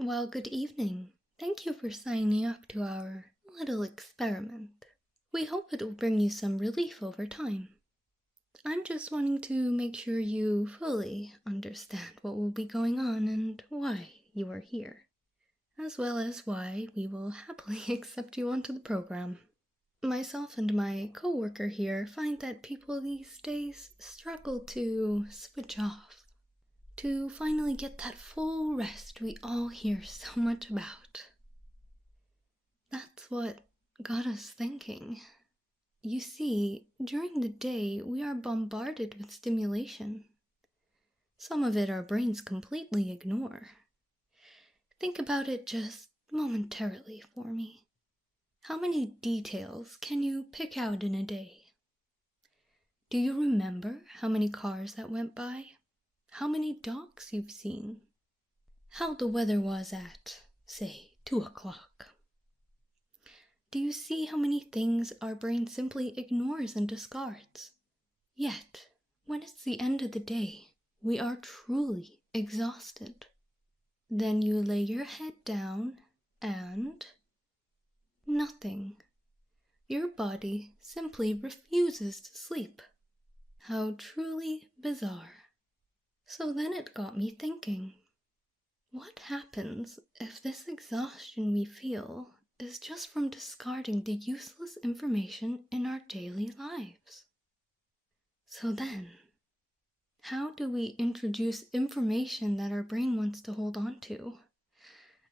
Well, good evening. Thank you for signing up to our little experiment. We hope it will bring you some relief over time. I'm just wanting to make sure you fully understand what will be going on and why you are here, as well as why we will happily accept you onto the program. Myself and my coworker here find that people these days struggle to switch off, to finally get that full rest we all hear so much about. That's what got us thinking. You see, during the day we are bombarded with stimulation. Some of it our brains completely ignore. Think about it just momentarily for me. How many details can you pick out in a day? Do you remember how many cars that went by? How many dogs you've seen? How the weather was at, say, 2 o'clock? Do you see how many things our brain simply ignores and discards? Yet, when it's the end of the day, we are truly exhausted. Then you lay your head down and nothing. Your body simply refuses to sleep. How truly bizarre. So then it got me thinking, what happens if this exhaustion we feel is just from discarding the useless information in our daily lives? So then, how do we introduce information that our brain wants to hold on to?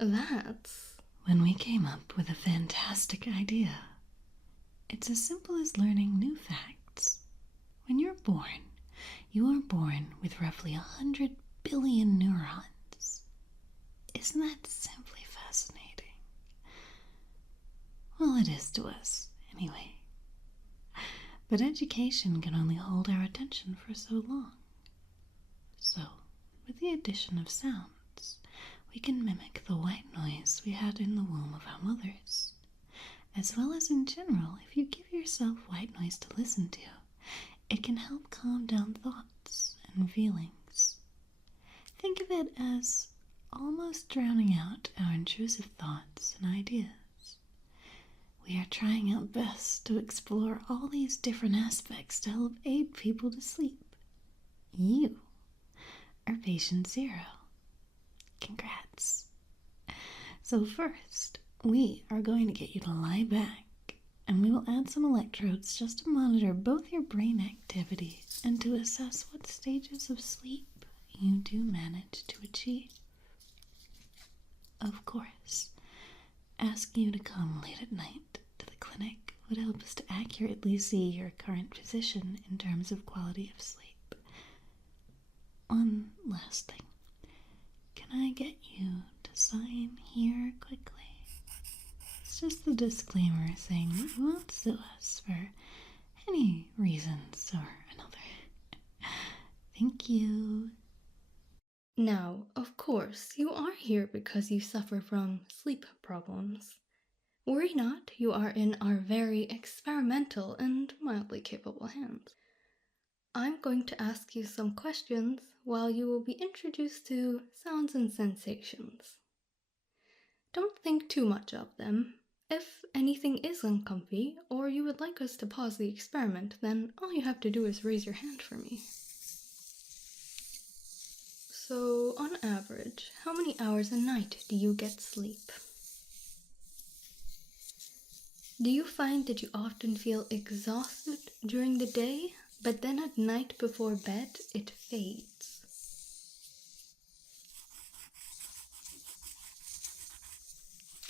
That's when we came up with a fantastic idea. It's as simple as learning new facts. When you're born, you are born with roughly 100 billion neurons. Isn't that simply fascinating? Well, it is to us, anyway. But education can only hold our attention for so long. So, with the addition of sounds, we can mimic the white noise we had in the womb of our mothers. As well as in general, if you give yourself white noise to listen to, it can help calm down thoughts and feelings. Think of it as almost drowning out our intrusive thoughts and ideas. We are trying our best to explore all these different aspects to help aid people to sleep. You are patient 0. Congrats. So first, we are going to get you to lie back, and we will add some electrodes just to monitor both your brain activity and to assess what stages of sleep you do manage to achieve. Of course, asking you to come late at night to the clinic would help us to accurately see your current position in terms of quality of sleep. One last thing. Can I get you to sign here quickly? It's just the disclaimer saying that you won't sue us for any reasons or another. Thank you. now, of course, you are here because you suffer from sleep problems. Worry not, you are in our very experimental and mildly capable hands. I'm going to ask you some questions while you will be introduced to sounds and sensations. Don't think too much of them. If anything is uncomfy, or you would like us to pause the experiment, then all you have to do is raise your hand for me. So, on average, how many hours a night do you get sleep? Do you find that you often feel exhausted during the day, but then at night before bed it fades?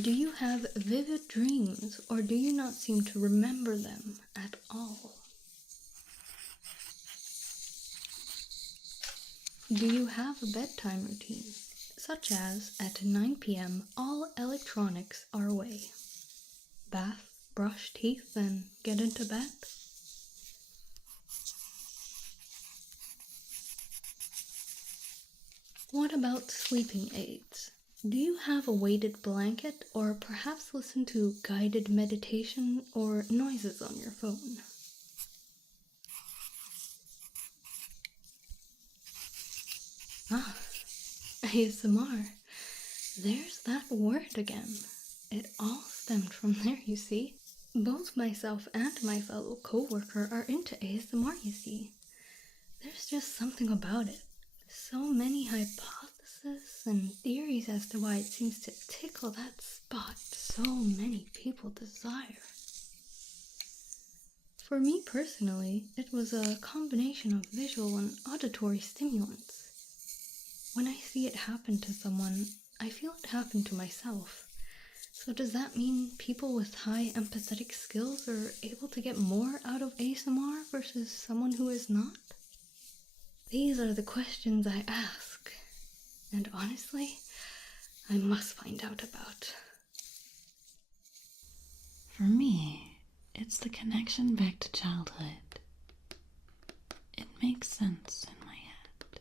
Do you have vivid dreams, or do you not seem to remember them at all? Do you have a bedtime routine, such as at 9 p.m. all electronics are away? Bath, brush teeth, then get into bed? What about sleeping aids? Do you have a weighted blanket, or perhaps listen to guided meditation or noises on your phone? Ah, ASMR. There's that word again. It all stemmed from there, you see. Both myself and my fellow coworker are into ASMR, you see. There's just something about it. So many hypotheses and theories as to why it seems to tickle that spot so many people desire. For me personally, it was a combination of visual and auditory stimulants. When I see it happen to someone, I feel it happen to myself. So does that mean people with high empathetic skills are able to get more out of ASMR versus someone who is not? These are the questions I ask, and honestly, I must find out about. For me, it's the connection back to childhood. It makes sense in my head.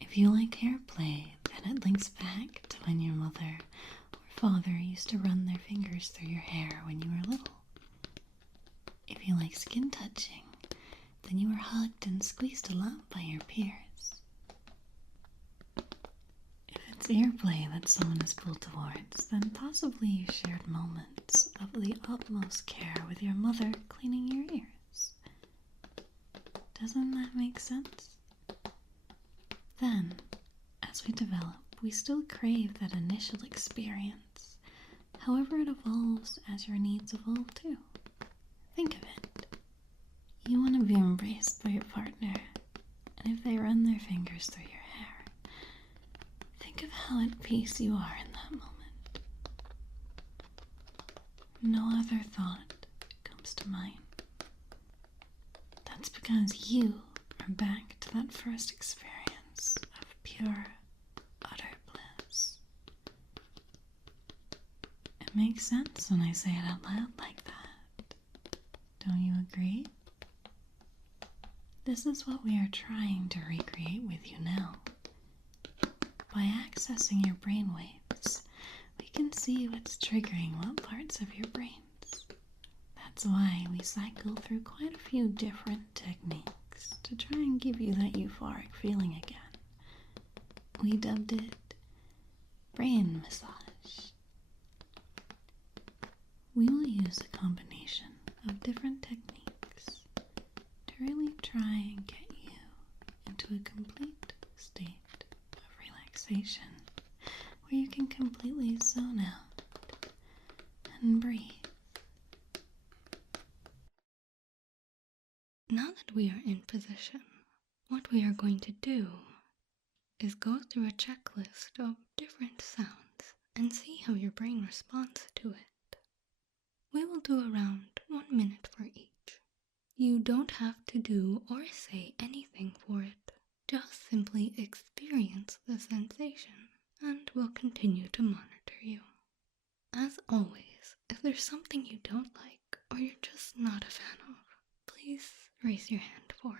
If you like hair play, then it links back to when your mother or father used to run their fingers through your hair when you were little. If you like skin touching, then you were hugged and squeezed a lot by your peers. If it's ear play that someone is pulled towards, then possibly you shared moments of the utmost care with your mother cleaning your ears. Doesn't that make sense? Then, as we develop, we still crave that initial experience. However, it evolves as your needs evolve too. Think of it. You want to be embraced by your partner, and if they run their fingers through your hair, think of how at peace you are in that moment. No other thought comes to mind. That's because you are back to that first experience of pure, utter bliss. It makes sense when I say it out loud like that. Don't you agree? This is what we are trying to recreate with you now. By accessing your brainwaves, we can see what's triggering what parts of your brains. That's why we cycle through quite a few different techniques to try and give you that euphoric feeling again. We dubbed it brain massage. We will use a combination of different techniques to really try and get you into a complete state of relaxation where you can completely zone out and breathe. Now that we are in position, what we are going to do is go through a checklist of different sounds and see how your brain responds to it. We will do around 1 minute for each. You don't have to do or say anything for it. Just simply experience the sensation, and we'll continue to monitor you. As always, if there's something you don't like or you're just not a fan of, please raise your hand for us.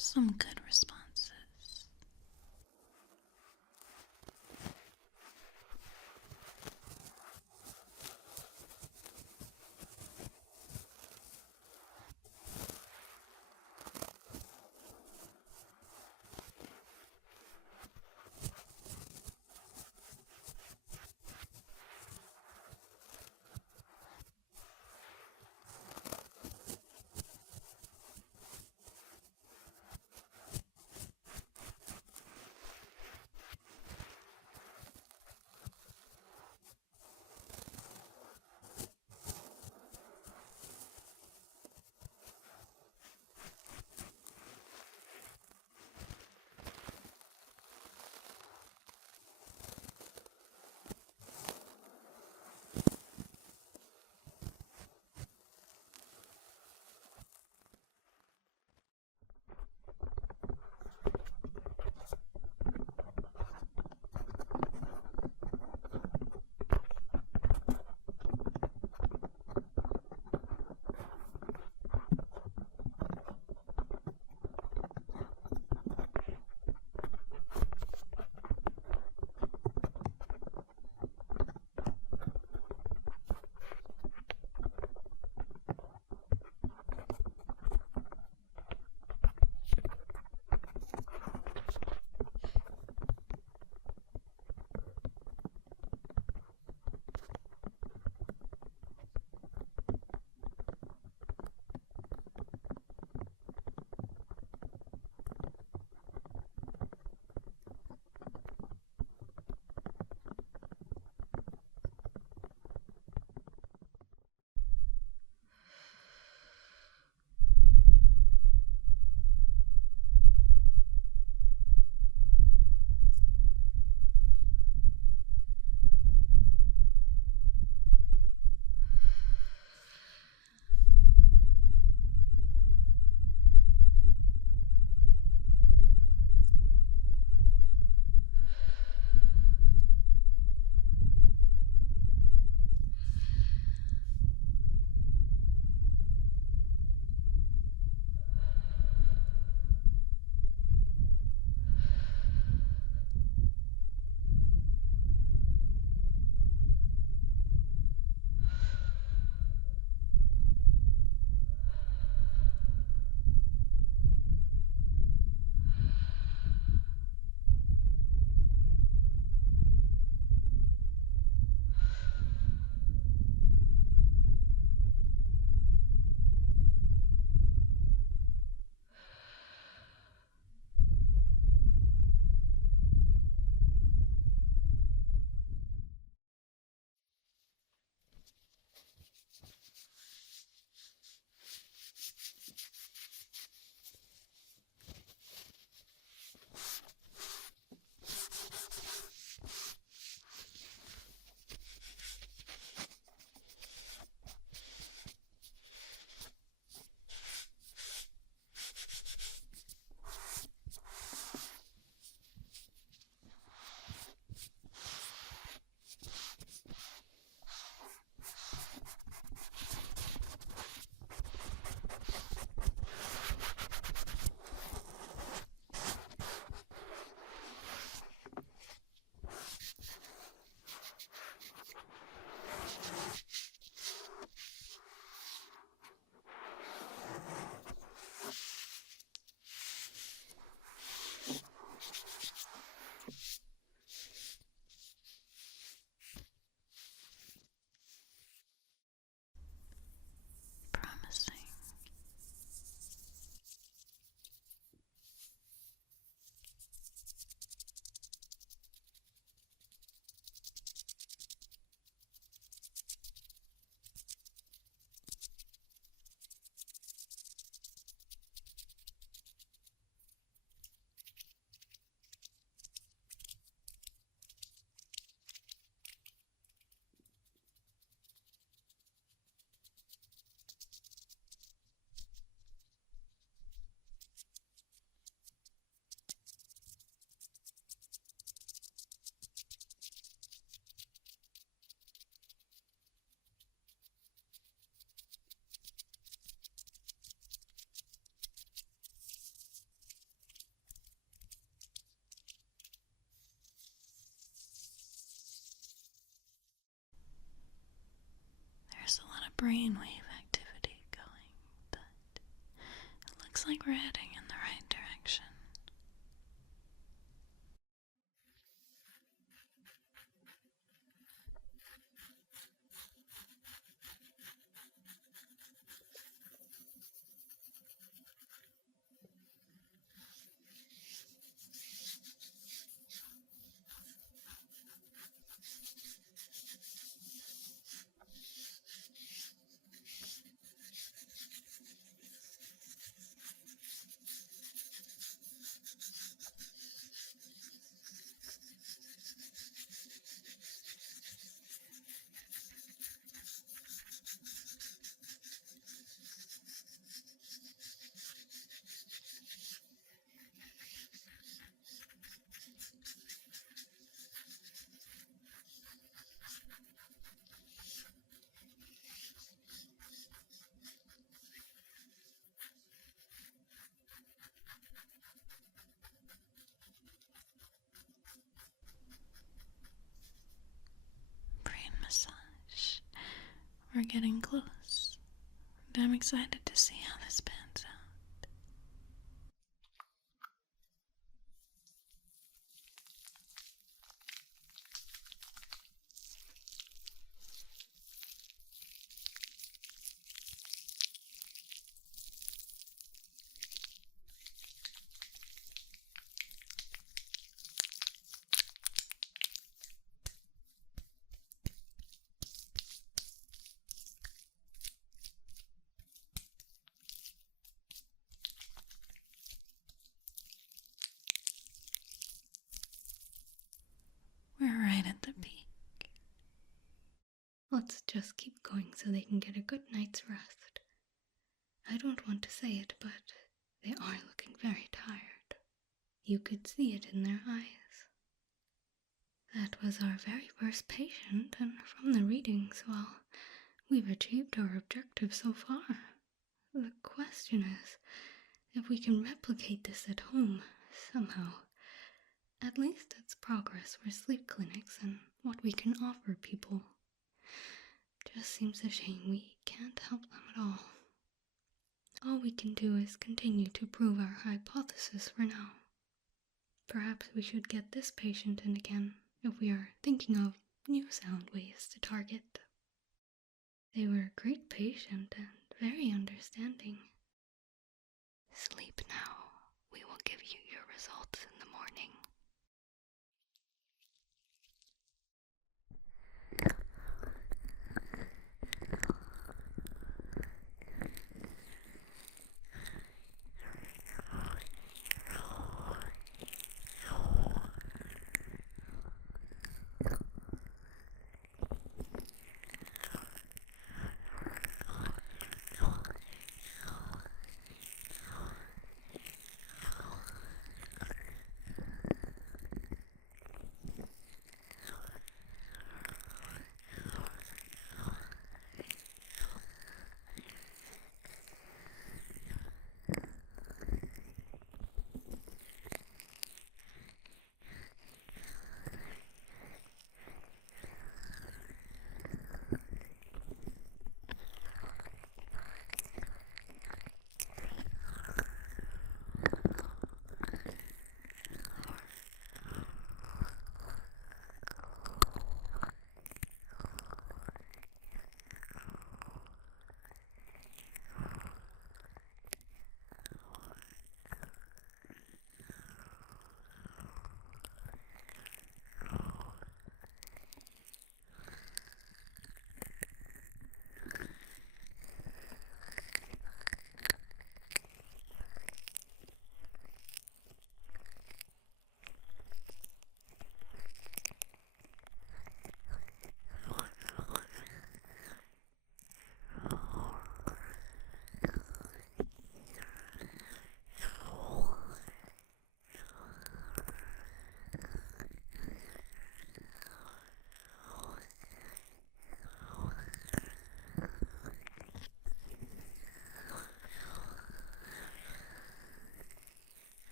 Some good responses. brainwave activity going, but it looks like we're heading in the right direction. Brain massage. We're getting close, and I'm excited to see how this pans out. We're right at the peak. Let's just keep going so they can get a good night's rest. I don't want to say it, but they are looking very tired. You could see it in their eyes. That was our very first patient, and from the readings, well, we've achieved our objective so far. The question is, if we can replicate this at home, somehow. At least it's progress for sleep clinics and what we can offer people. Just seems a shame we can't help them at all. All we can do is continue to prove our hypothesis for now. Perhaps we should get this patient in again if we are thinking of new sound waves to target. They were a great patient and very understanding. Sleep now.